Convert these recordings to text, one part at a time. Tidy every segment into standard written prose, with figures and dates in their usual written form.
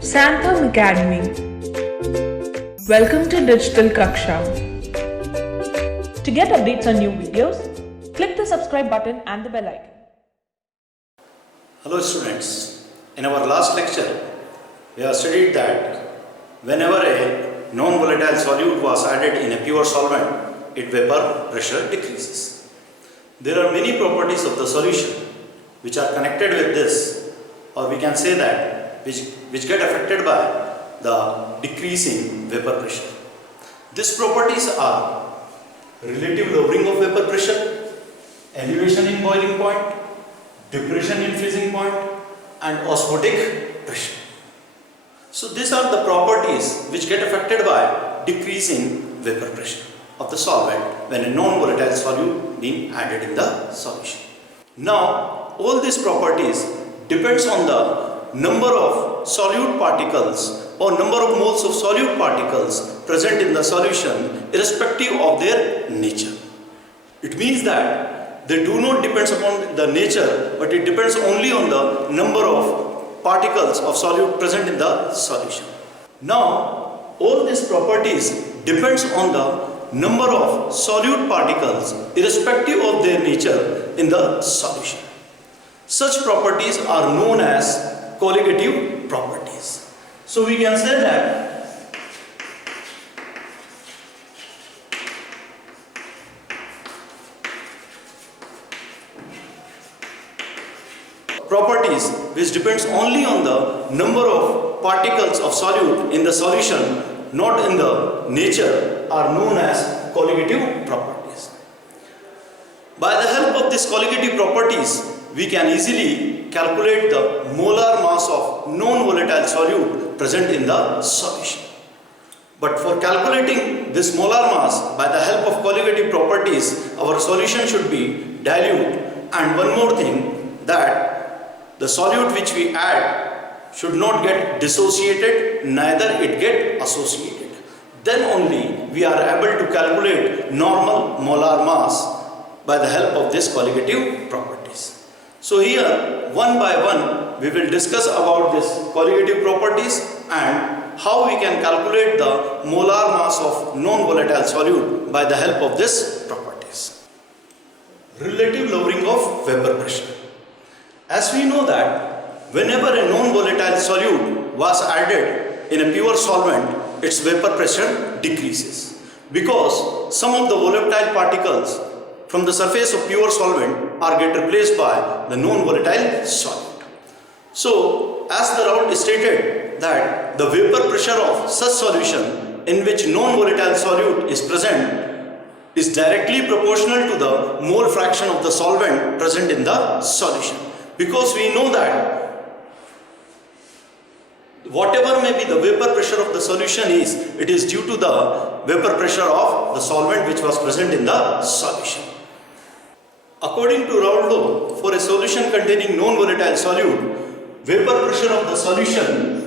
Santham Academy. Welcome to Digital Kaksha. To get updates on new videos, click the subscribe button and the bell icon. Hello students, in our last lecture we have studied that whenever a non-volatile solute was added in a pure solvent, its vapor pressure decreases. There are many properties of the solution which are connected with this, or we can say that which get affected by the decrease in vapor pressure. These properties are relative lowering of vapor pressure, elevation in boiling point, depression in freezing point, and osmotic pressure. So these are the properties which get affected by decrease in vapor pressure of the solvent when a non-volatile solute being added in the solution. Now all these properties depends on the number of solute particles or number of moles of solute particles present in the solution irrespective of their nature. It means that they do not depend upon the nature, but it depends only on the number of particles of solute present in the solution. Now all these properties depends on the number of solute particles irrespective of their nature in the solution. Such properties are known as colligative properties. So we can say that properties which depends only on the number of particles of solute in the solution, not in the nature, are known as colligative properties. By the help of these colligative properties, we can easily calculate the molar mass of non-volatile solute present in the solution. But for calculating this molar mass by the help of colligative properties, our solution should be dilute, and one more thing, that the solute which we add should not get dissociated, neither it get associated. Then only we are able to calculate normal molar mass by the help of this colligative properties. So here, one by one, we will discuss about this colligative properties and how we can calculate the molar mass of non-volatile solute by the help of these properties. Relative lowering of vapor pressure. As we know that whenever a non-volatile solute was added in a pure solvent, its vapor pressure decreases because some of the volatile particles from the surface of pure solvent are get replaced by the non-volatile solute. So, as the route stated that the vapor pressure of such solution in which non-volatile solute is present is directly proportional to the mole fraction of the solvent present in the solution. Because we know that whatever may be the vapor pressure of the solution is, it is due to the vapor pressure of the solvent which was present in the solution. According to Raoult law, for a solution containing non-volatile solute, vapor pressure of the solution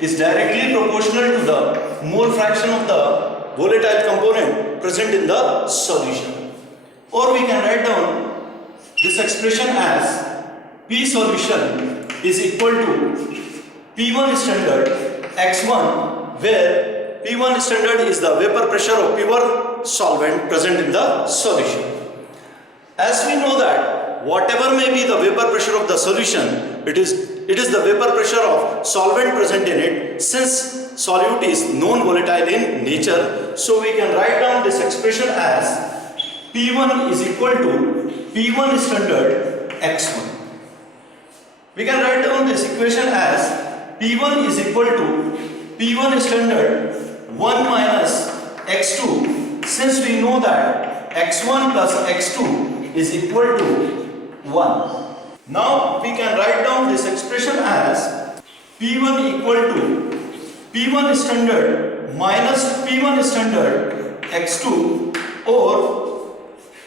is directly proportional to the mole fraction of the volatile component present in the solution. Or we can write down this expression as P solution is equal to P1 standard x1, where P1 standard is the vapor pressure of pure solvent present in the solution. As we know that whatever may be the vapor pressure of the solution, it is the vapor pressure of solvent present in it, since solute is non-volatile in nature. So we can write down this expression as P1 is equal to P1 standard x1. We can write down this equation as P1 is equal to P1 standard 1 minus x2, since we know that x1 plus x2 is equal to 1. Now we can write down this expression as P1 equal to P1 standard minus P1 standard x2, or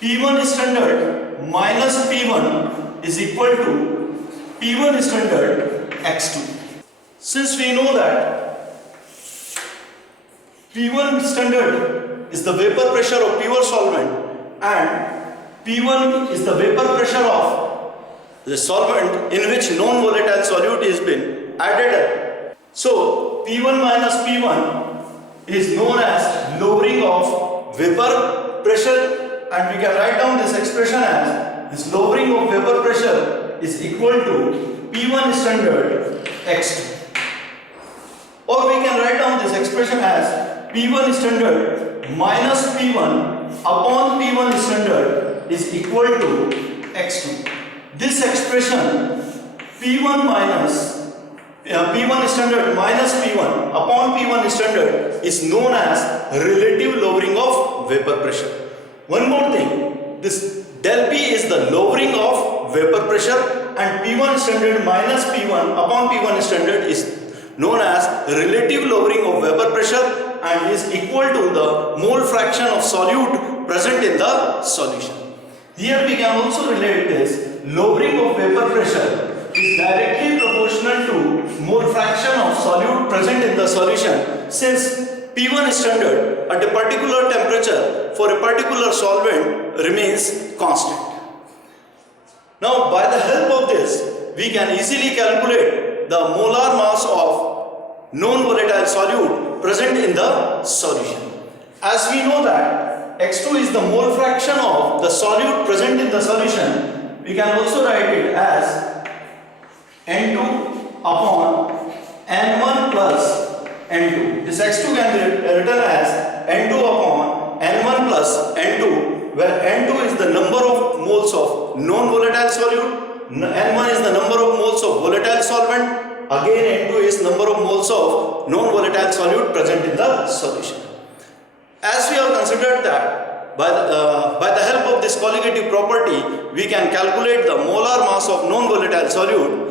P1 standard minus P1 is equal to P1 standard x2. Since we know that P1 standard is the vapor pressure of pure solvent and P1 is the vapor pressure of the solvent in which non-volatile solute is been added. So P1 minus P1 is known as lowering of vapor pressure, and we can write down this expression as this lowering of vapor pressure is equal to P1 standard X2. Or we can write down this expression as P1 standard minus P1 upon P1 standard is equal to X2. This expression P1 standard minus P1 upon P1 standard is known as relative lowering of vapor pressure. One more thing, this del P is the lowering of vapor pressure, and P1 standard minus P1 upon P1 standard is known as relative lowering of vapor pressure and is equal to the mole fraction of solute present in the solution. Here we can also relate this lowering of vapor pressure is directly proportional to mole fraction of solute present in the solution, since P1 standard at a particular temperature for a particular solvent remains constant. Now by the help of this we can easily calculate the molar mass of non-volatile solute present in the solution. As we know that X2 is the mole fraction of the solute present in the solution, we can also write it as N2 upon N1 plus N2. This X2 can be written as N2 upon N1 plus N2, where N2 is the number of moles of non-volatile solute, N1 is the number of moles of volatile solvent, again N2 is number of moles of non-volatile solute present in the solution. As we have considered that by the help of this colligative property we can calculate the molar mass of non-volatile solute.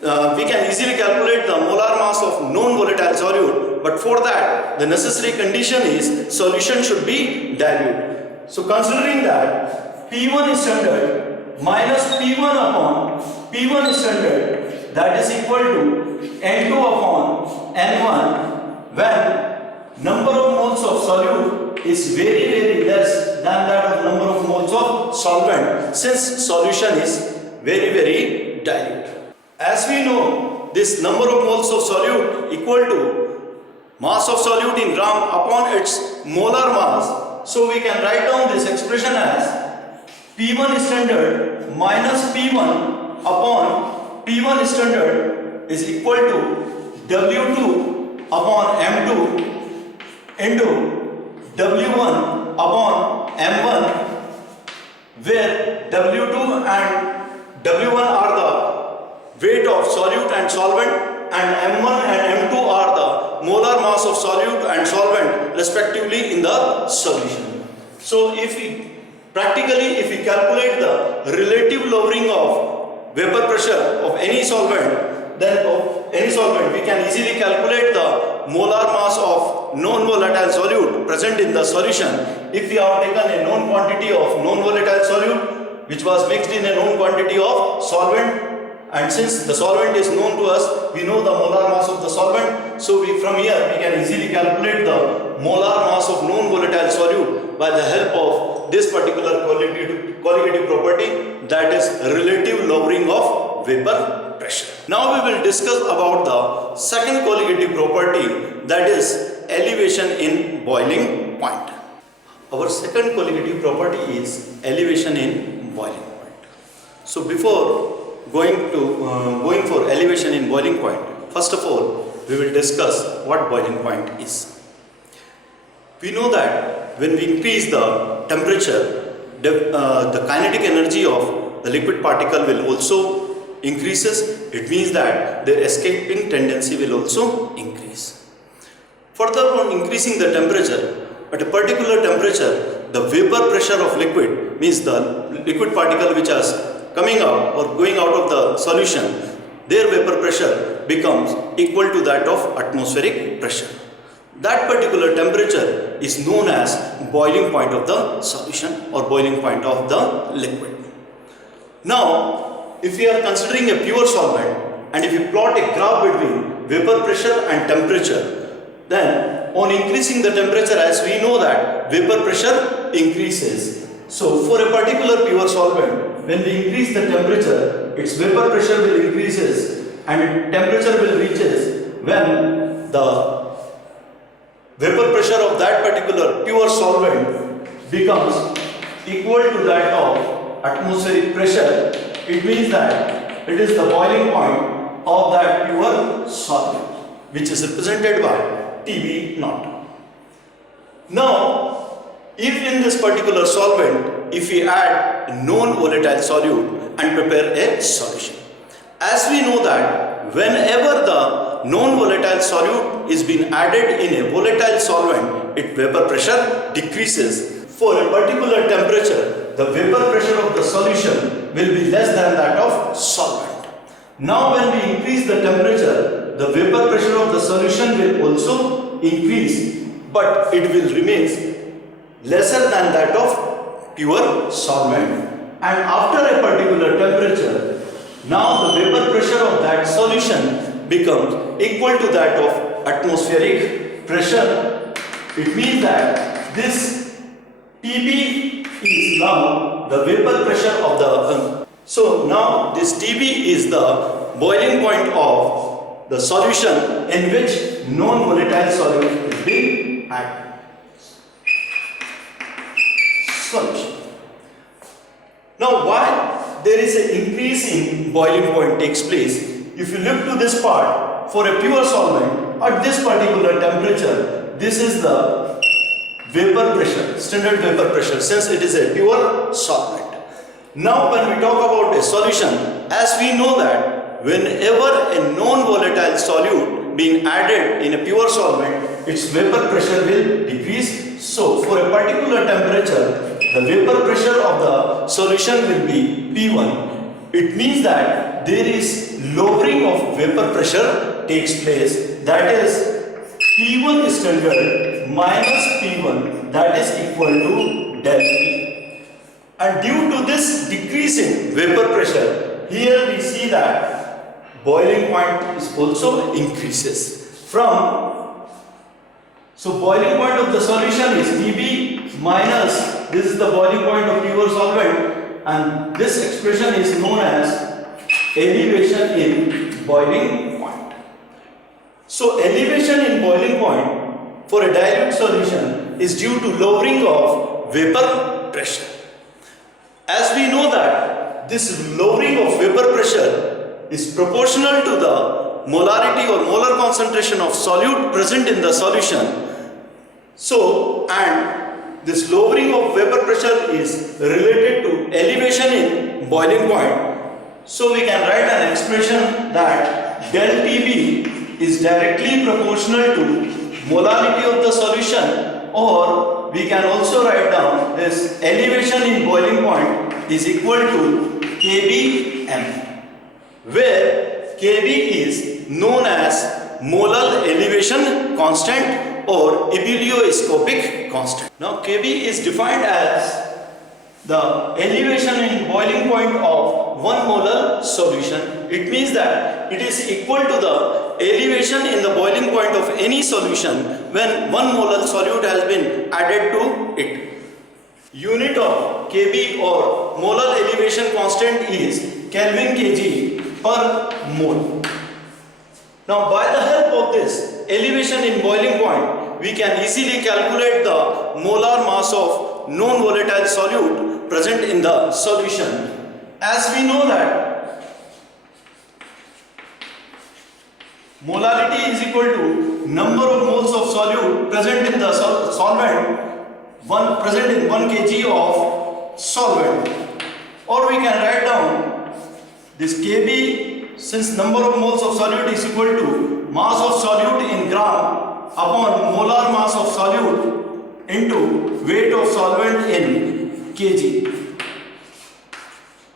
We can easily calculate the molar mass of non-volatile solute, but for that the necessary condition is solution should be dilute. So considering that P1 standard minus P1 upon P1 standard, that is equal to N2 upon N1, when number of moles of solute is very less than that of number of moles of solvent, since solution is very dilute. As we know, this number of moles of solute equal to mass of solute in gram upon its molar mass. So we can write down this expression as P1 standard minus P1 upon P1 standard is equal to W2 upon M2 into W1 upon M1, where W2 and W1 are the weight of solute and solvent, and M1 and M2 are the molar mass of solute and solvent respectively in the solution. So if we calculate the relative lowering of vapor pressure of any solvent, we can easily calculate the molar mass of non-volatile solute present in the solution. If we have taken a known quantity of non-volatile solute which was mixed in a known quantity of solvent, and since the solvent is known to us, we know the molar mass of the solvent. So from here we can easily calculate the molar mass of non-volatile solute by the help of this particular colligative property, that is relative lowering of vapor pressure. Now we will discuss about the second colligative property, that is elevation in boiling point. Our second colligative property is elevation in boiling point. So before going for elevation in boiling point, first of all we will discuss what boiling point is. We know that when we increase the temperature, the kinetic energy of the liquid particle will also increases. It means that their escaping tendency will also increase. Further, on increasing the temperature, at a particular temperature, the vapor pressure of liquid, means the liquid particle which is coming out or going out of the solution, their vapor pressure becomes equal to that of atmospheric pressure. That particular temperature is known as boiling point of the solution or boiling point of the liquid. Now, if we are considering a pure solvent and if we plot a graph between vapor pressure and temperature, then on increasing the temperature, as we know that vapor pressure increases. So for a particular pure solvent, when we increase the temperature, its vapor pressure will increases and temperature will reaches when the vapor pressure of that particular pure solvent becomes equal to that of atmospheric pressure. It means that it is the boiling point of that pure solvent, which is represented by TB naught. Now, if in this particular solvent, if we add a non-volatile solute and prepare a solution, as we know that whenever the non-volatile solute is being added in a volatile solvent, its vapor pressure decreases. For a particular temperature, the vapor pressure of the solution will be less than that of solvent. Now when we increase the temperature, the vapor pressure of the solution will also increase, but it will remain lesser than that of pure solvent. And after a particular temperature, now the vapor pressure of that solution becomes equal to that of atmospheric pressure. It means that this TB is now the vapor pressure of the so now this TB is the boiling point of the solution in which non-volatile solute is being added. Solution. Now why there is an increase in boiling point takes place? If you look to this part, for a pure solvent at this particular temperature, this is the vapor pressure, standard vapor pressure, since it is a pure solvent. Now when we talk about a solution, as we know that whenever a non-volatile solute being added in a pure solvent, its vapor pressure will decrease. So for a particular temperature, the vapor pressure of the solution will be P1. It means that there is lowering of vapor pressure takes place. That is P1 is standard minus P1, that is equal to del P. And due to this decrease in vapor pressure, here we see that boiling point is also increases from. So boiling point of the solution is TB minus, this is the boiling point of pure solvent, and this expression is known as elevation in boiling point. So elevation in boiling point for a dilute solution is due to lowering of vapor pressure. As we know that this lowering of vapor pressure is proportional to the molarity or molar concentration of solute present in the solution. So, and this lowering of vapor pressure is related to elevation in boiling point. So we can write an expression that del TB is directly proportional to molarity of the solution, or we can also write down this elevation in boiling point is equal to kBm, where kB is known as molar elevation constant or ebullioscopic constant. Now kB is defined as the elevation in boiling point of 1 molar solution. It means that it is equal to the elevation in the boiling point of any solution when 1 molar solute has been added to it. Unit of kB or molar elevation constant is Kelvin kg per mole. Now by the help of this elevation in boiling point, we can easily calculate the molar mass of non-volatile solute present in the solution. As we know that molarity is equal to number of moles of solute present in the solvent present in 1 kg of solvent, or we can write down this kB, since number of moles of solute is equal to mass of solute in gram upon molar mass of solute into weight of solvent in kg.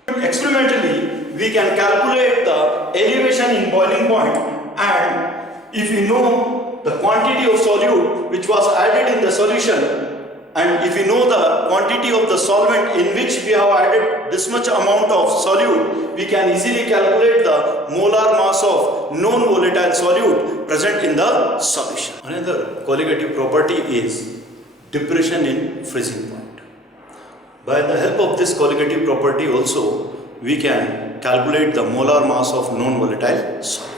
Experimentally, we can calculate the elevation in boiling point, and if we know the quantity of solute which was added in the solution, and if we know the quantity of the solvent in which we have added this much amount of solute, we can easily calculate the molar mass of non-volatile solute present in the solution. Another colligative property is depression in freezing point. By the help of this colligative property also, we can calculate the molar mass of non-volatile solid.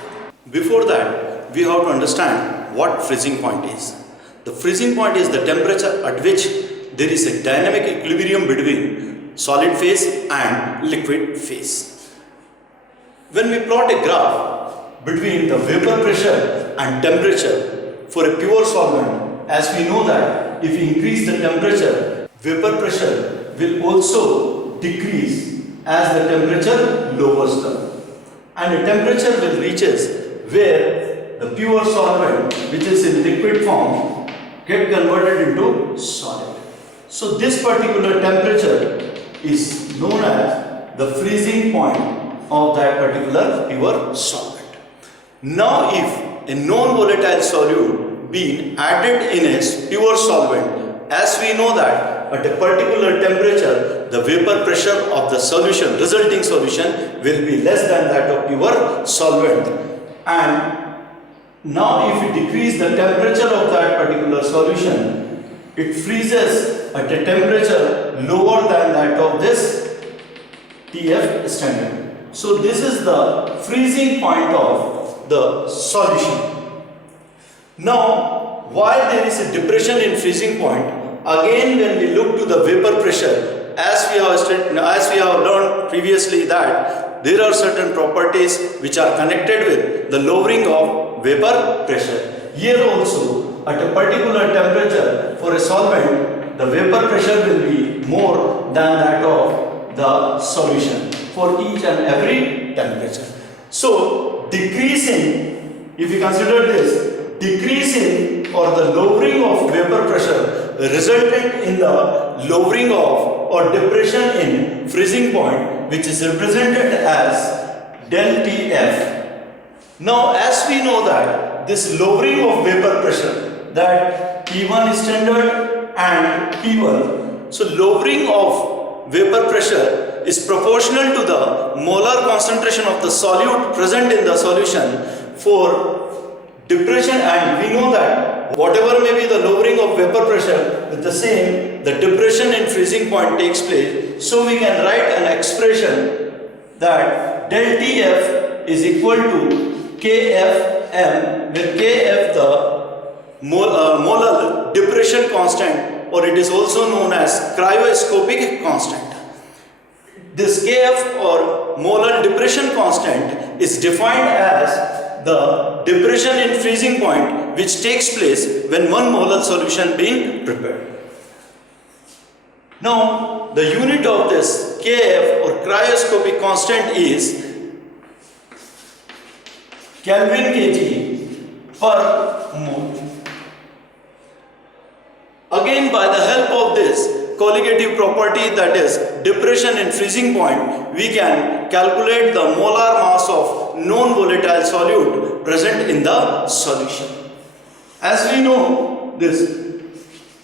Before that, we have to understand what freezing point is. The freezing point is the temperature at which there is a dynamic equilibrium between solid phase and liquid phase. When we plot a graph between the vapor pressure and temperature for a pure solvent, as we know that if we increase the temperature, vapor pressure will also decrease as the temperature lowers down, and the temperature will reaches where the pure solvent, which is in liquid form, get converted into solid. So this particular temperature is known as the freezing point of that particular pure solvent. Now if a non-volatile solute being added in a pure solvent, as we know that at a particular temperature the vapor pressure of the solution, resulting solution, will be less than that of pure solvent, and now if we decrease the temperature of that particular solution, it freezes at a temperature lower than that of this TF standard. So this is the freezing point of the solution. Now, while there is a depression in freezing point, again when we look to the vapor pressure, as we have learned previously that there are certain properties which are connected with the lowering of vapor pressure. Here also, at a particular temperature for a solvent, the vapor pressure will be more than that of the solution for each and every temperature. So, decreasing, if you consider this, decreasing or the lowering of vapor pressure resulted in the lowering of or depression in freezing point, which is represented as del Tf. Now, as we know that this lowering of vapor pressure, that P1 is standard and P1, so lowering of vapor pressure is proportional to the molar concentration of the solute present in the solution for depression, and we know that whatever may be the lowering of vapor pressure, with the same the depression in freezing point takes place. So we can write an expression that del Tf is equal to Kfm, where Kf the molar depression constant, or it is also known as cryoscopic constant. This Kf or molar depression constant is defined as the depression in freezing point which takes place when 1 molar solution being prepared. Now, the unit of this Kf or cryoscopic constant is Kelvin kg per mole. Again, by the help of this colligative property, that is depression in freezing point, we can calculate the molar mass of non-volatile solute present in the solution. As we know, this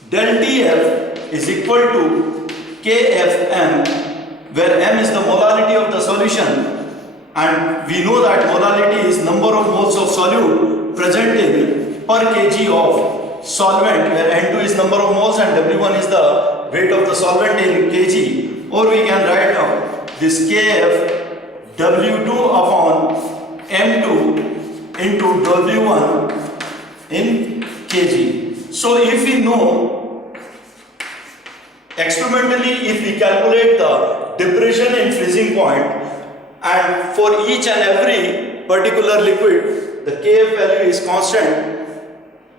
del Tf is equal to Kfm, where m is the molarity of the solution, and we know that molarity is number of moles of solute present in per kg of solvent, where N2 is number of moles and W1 is the weight of the solvent in kg. Or we can write down this Kf W2 upon M2 into W1 in kg. So if we know experimentally, if we calculate the depression in freezing point, and for each and every particular liquid the Kf value is constant,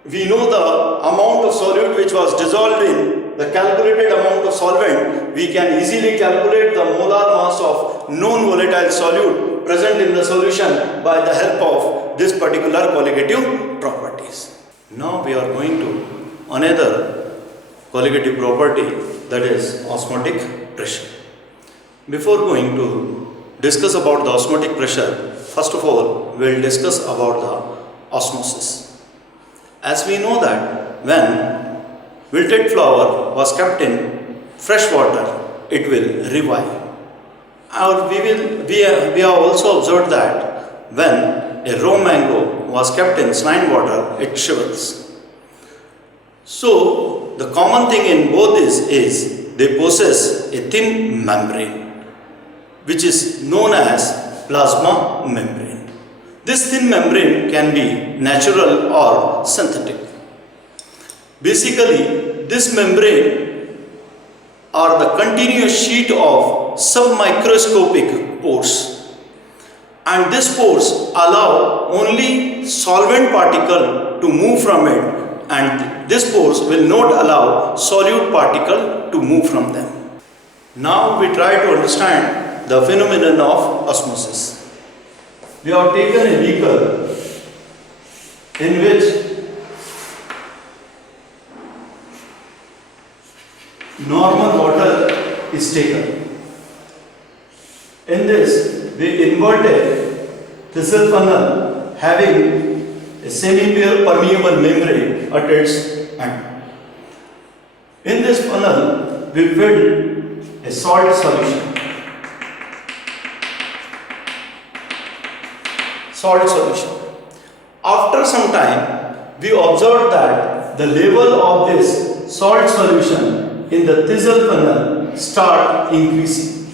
we know the amount of solute which was dissolved in the calculated amount of solvent, we can easily calculate the molar mass of non-volatile solute present in the solution by the help of this particular colligative properties. Now we are going to another colligative property, that is osmotic pressure. Before going to discuss about the osmotic pressure, first of all we will discuss about the osmosis. As we know that when wilted flower was kept in fresh water, it will revive. Or we have also observed that when a raw mango was kept in saline water, it shrivels. So the common thing in both is they possess a thin membrane which is known as plasma membrane. This thin membrane can be natural or synthetic. Basically, this membrane are the continuous sheet of submicroscopic pores, and these pores allow only solvent particle to move from it, and these pores will not allow solute particle to move from them. Now we try to understand the phenomenon of osmosis. We have taken a beaker in which normal water is taken. In this, we invert a thistle funnel having a semi-permeable membrane at its end. In this funnel, we fill a salt solution. After some time, we observe that the level of this salt solution in the thistle funnel start increasing,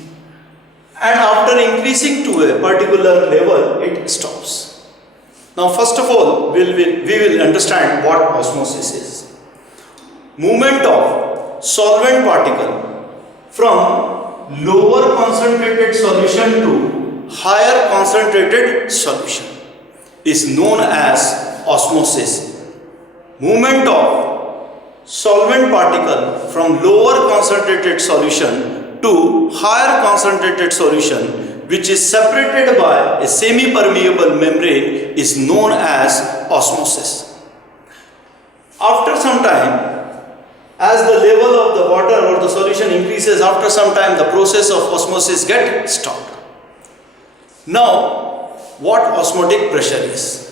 and after increasing to a particular level, it stops. Now, first of all, we will understand what osmosis is. Movement of solvent particle from lower concentrated solution to higher concentrated solution is known as osmosis. Movement of solvent particle from lower concentrated solution to higher concentrated solution, which is separated by a semi-permeable membrane, is known as osmosis. After some time, as the level of the water or the solution increases, after some time the process of osmosis gets stopped. Now, what osmotic pressure is?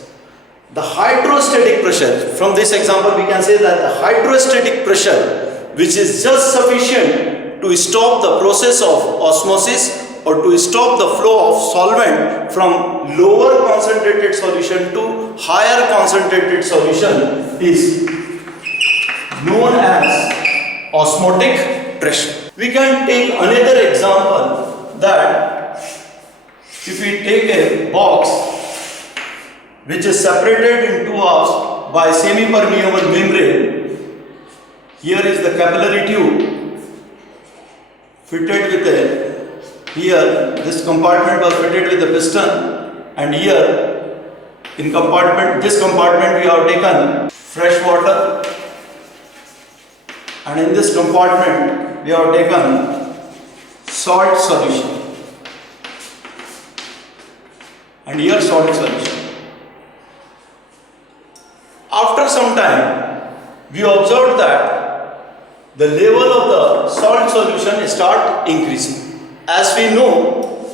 The hydrostatic pressure, from this example we can say that the hydrostatic pressure, which is just sufficient to stop the process of osmosis or to stop the flow of solvent from lower concentrated solution to higher concentrated solution, is known as osmotic pressure. We can take another example, that if we take a box which is separated in two halves by semi-permeable membrane, here is the capillary tube fitted with here this compartment was fitted with a piston, and here in this compartment we have taken fresh water, and in this compartment we have taken salt solution, and here salt solution. After some time, we observed that the level of the salt solution start increasing. As we know,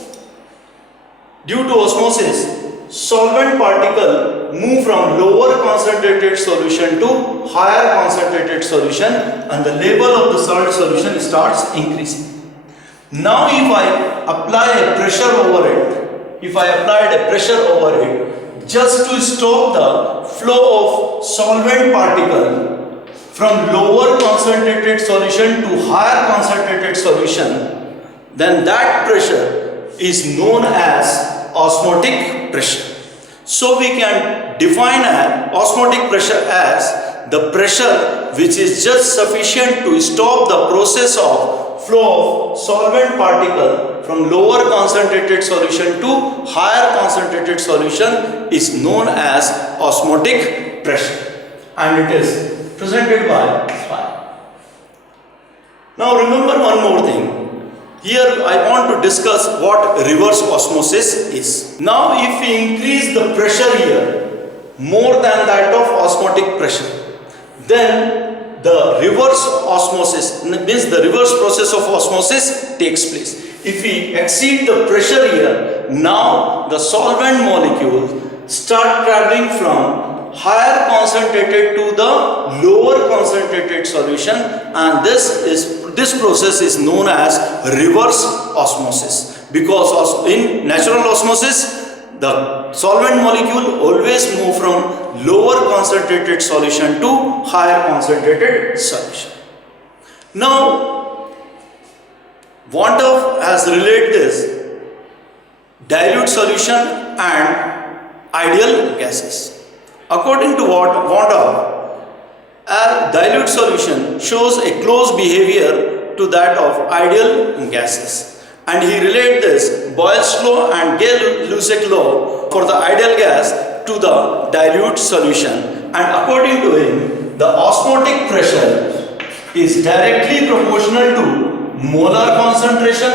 due to osmosis, solvent particle move from lower concentrated solution to higher concentrated solution, and the level of the salt solution starts increasing. Now if I apply a pressure over it, just to stop the flow of solvent particle from lower concentrated solution to higher concentrated solution, then that pressure is known as osmotic pressure. So we can define osmotic pressure as the pressure which is just sufficient to stop the process of flow of solvent particle from lower concentrated solution to higher concentrated solution is known as osmotic pressure, and it is presented by fire. Now remember one more thing. Here I want to discuss what reverse osmosis is. Now if we increase the pressure here more than that of osmotic pressure, then the reverse osmosis, means the reverse process of osmosis takes place. If we exceed the pressure here, now the solvent molecules start traveling from higher concentrated to the lower concentrated solution, and this process is known as reverse osmosis, because in natural osmosis the solvent molecule always move from lower concentrated solution to higher concentrated solution. Now Wantoff has related this dilute solution and ideal gases. According to Wantoff, a dilute solution shows a close behavior to that of ideal gases. And he related this Boyle's law and Gay-Lussac law for the ideal gas to the dilute solution. And according to him, the osmotic pressure is directly proportional to molar concentration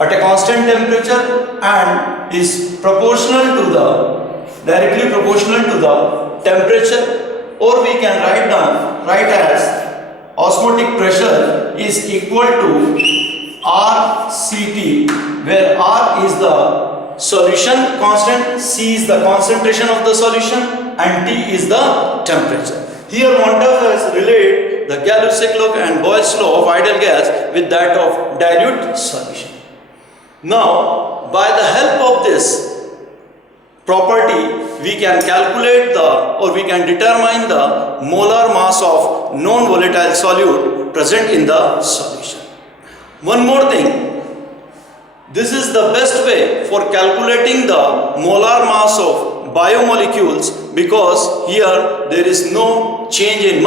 at a constant temperature and is directly proportional to the temperature, or we can write as osmotic pressure is equal to RCT, where R is the solution constant, C is the concentration of the solution and T is the temperature. Here Wantoff has related the Gay-Lussac law and Boyle's law of ideal gas with that of dilute solution. Now, by the help of this property, we can calculate we can determine the molar mass of non-volatile solute present in the solution. One more thing, this is the best way for calculating the molar mass of biomolecules, because here there is much change in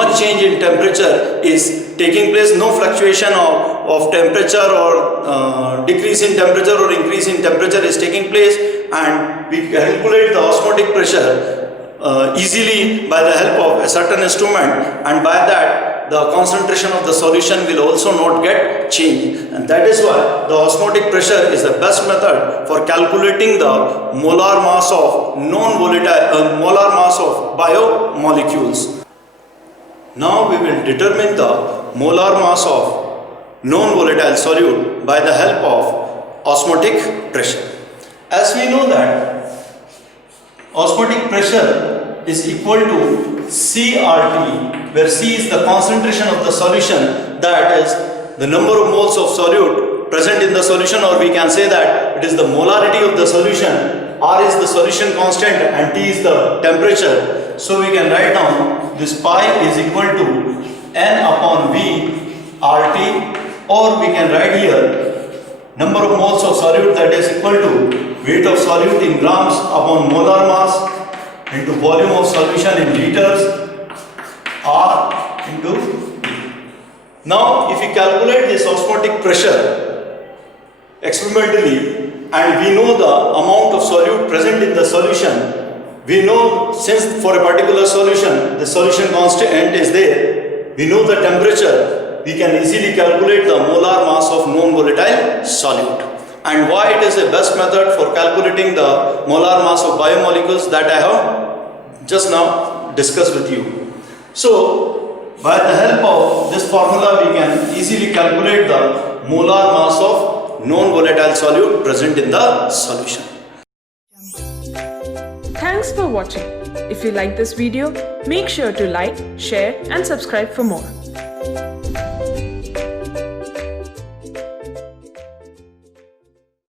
temperature is taking place, no fluctuation of temperature or decrease in temperature or increase in temperature is taking place, and we calculate the osmotic pressure easily by the help of a certain instrument, and by that the concentration of the solution will also not get changed, and that is why the osmotic pressure is the best method for calculating the molar mass of molar mass of biomolecules. Now we will determine the molar mass of non-volatile solute by the help of osmotic pressure. As we know that osmotic pressure is equal to CRT, where C is the concentration of the solution, that is the number of moles of solute present in the solution, or we can say that it is the molarity of the solution. R is the solution constant and T is the temperature. So we can write down this pi is equal to N upon V RT, or we can write here number of moles of solute, that is equal to weight of solute in grams upon molar mass into volume of solution in liters R into T. Now if we calculate this osmotic pressure experimentally and we know the amount of solute present in the solution, we know since for a particular solution the solution constant is there, we know the temperature, we can easily calculate the molar mass of non-volatile solute. And why it is the best method for calculating the molar mass of biomolecules, that I have just now discussed with you. So, by the help of this formula, we can easily calculate the molar mass of non-volatile solute present in the solution. Thanks for watching. If you like this video, make sure to like, share and subscribe for more.